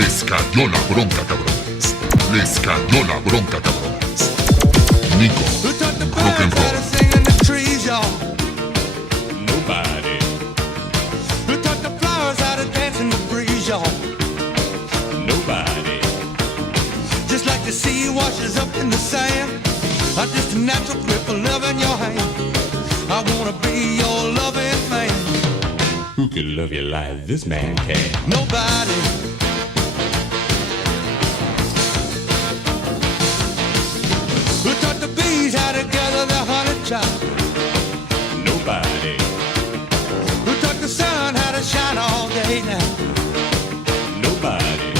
Les cayó la bronca, cabrones. Les cayó la bronca, cabrones. Niko, rock and roll. Nobody. Who taught the flowers how to dance in the breeze, y'all? Nobody. Just like the sea washes up in the sand, I'm just a natural grip of love in your hand. I wanna be your loving man. Who can love you like this man can? Nobody. Who taught the bees how to gather their honey, child? Nobody. Who taught the sun how to shine all day now? Nobody.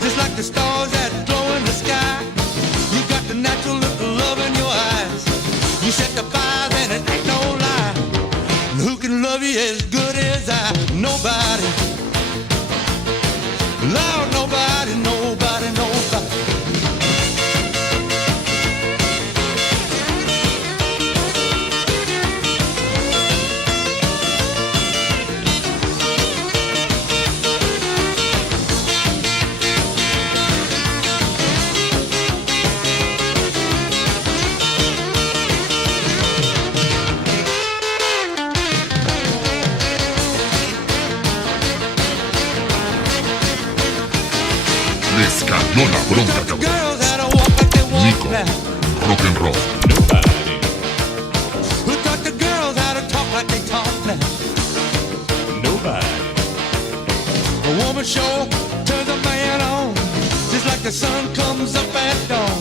Just like the stars that glow in the sky, you got the natural look of love in your eyes. You set the fire and it ain't no lie. And who can love you as good as I? Nobody. Lord, nobody, nobody, nobody. Les cayó la bronca, cabrones. Niko, rock and roll. Nobody. Who taught the girls how to talk like they talk now? Nobody. A woman sure turns a man on, just like the sun comes up at dawn.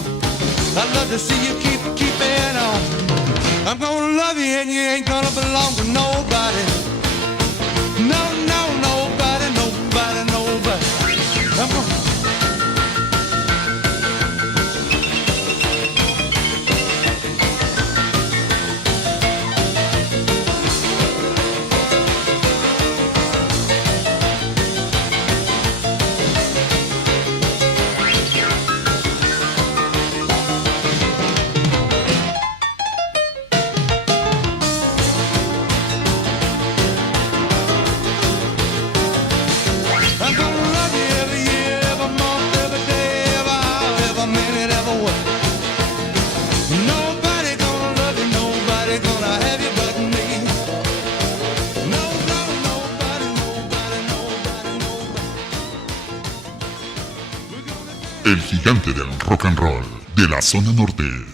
I'd love to see you keep it on. I'm gonna love you and you ain't gonna belong to nobody. No, no, nobody, nobody, nobody. I'm gonna love you every year, every month, every day, every hour, every minute, every way. Nobody gonna love you, nobody gonna have you but me. No, no, nobody, nobody, nobody, nobody. El gigante del rock and roll de la zona norte.